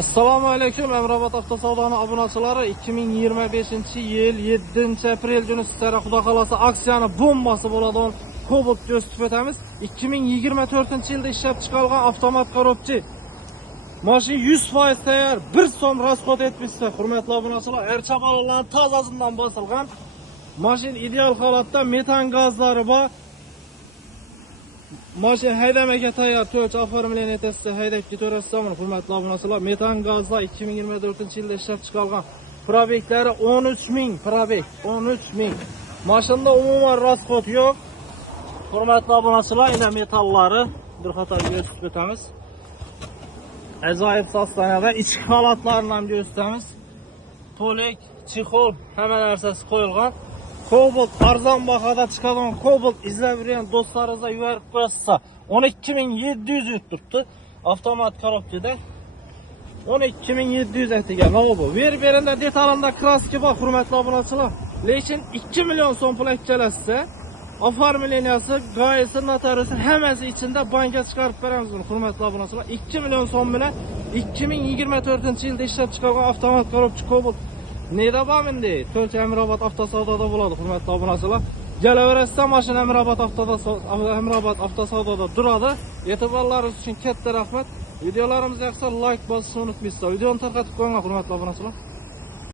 Assalomu alaykum, Amrabat avtosavdoni obunachilari. 2025-yil 7-aprel kuni sizlarga xudo xolasa aksiyani bombasi bo'ladigan Cobalt ko'rsatib o'tamiz. 2024-yilda ishlab chiqarilgan avtomat korobchi. Mashina 100% tayyor, 1 so'm rasxod etmasa, hurmatli obunachilar, archa balonlar tozasidan bosilgan. Mashina ideal holatda, metan gazlari bor. Mashina haydamaga tayyor, to'ch oformleni etasiz, haydab ketaverasiz. Hurmatli obunachilar, metan gazlar 2024-yilda ishlab chiqarilgan. Probeklari 13.000, probek 13.000. Mashinada umuman rasxod yo'q. Hurmatli obunachilar, ina metallari bir qator ko'rsatib o'tamiz. Ajoyib sostanada ichki holatlarini ham ko'rsatamiz. To'lik, chexol, hamma narsasi qo'yilgan. Cobalt arzon bahoda chiqadigan Cobalt izlab yurgan do'stlaringizga yuborib qo'yasiz. 12.700 yuz turibdi. Avtomat korobchada 12.700 atigan. Nima bu? Ver-beranda detalında kraska bor, hurmatli obunachilar. Lekin 2 million so'm pul kelasa, oformleniyasi, g'oyasi, notariusi hammasi ichida bankka chiqarib beramiz buni, hurmatli obunachilar. 2 million so'm bilan 2024-yilda ishlab chiqargan avtomat korobchi Cobalt neda bormindi? To'ch Amrabat avtosavdoda bo'ladi, hurmatli obunachilar. Kelaverasizlar, mashina Amrabat avtosavdoda turadi. E'tiborlaringiz uchun katta rahmat. Videolarimizni yoqsa like bosishni unutmaysiz. Videoni tarqatib qo'ying, hurmatli obunachilar.